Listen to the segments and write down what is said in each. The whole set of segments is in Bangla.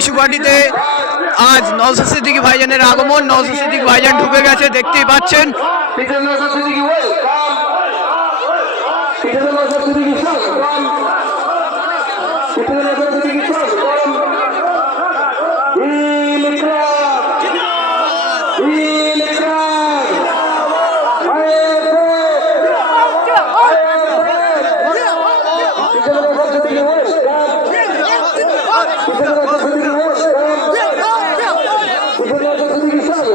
ইস্যু পার্টিতে আজ নওসাদ সিদ্দিকী ভাইজানের আগমন নওসাদ সিদ্দিকী ভাইজান ঢুকে গেছে দেখতেই পাচ্ছেন। মানুষের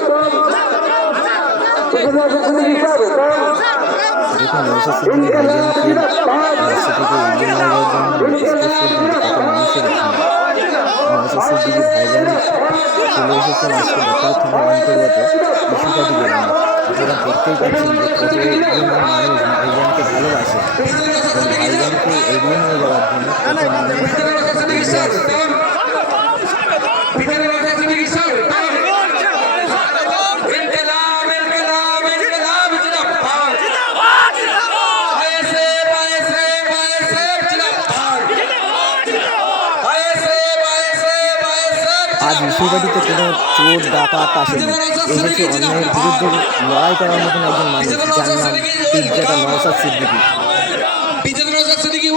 ভিড় নৌসাদ সিদ্দিকী ভাইজান চলে এসেছেন আজকে বছর থানার অন্তর্গত ইস্যুকাটি গ্রামে আপনারা দেখতেই পাচ্ছেন যে কতজন মানুষ ভাইজানকে ভালোবাসে এবং ভাইজানকে এগিয়ে নিয়ে যাওয়ার জন্য কত এগিয়ে আসছে ইনকলাব ইনকলাব ইনকলাব জিন্দাবাদ আইএসএ আইএসএ আইএসএ জিন্দাবাদ আইএসএ আইএসএ আইএসএ আজ ইস্যুকাটিতে কোনো চোর, ডাকাত আসেনি। এসেছে অন্যায়ের বিরুদ্ধে লড়াই করার মতন একজন মানুষ, যার নাম পীরজাদা নওসাদ সিদ্দিকী। বিজেপি নওশাদ সিদ্দিকী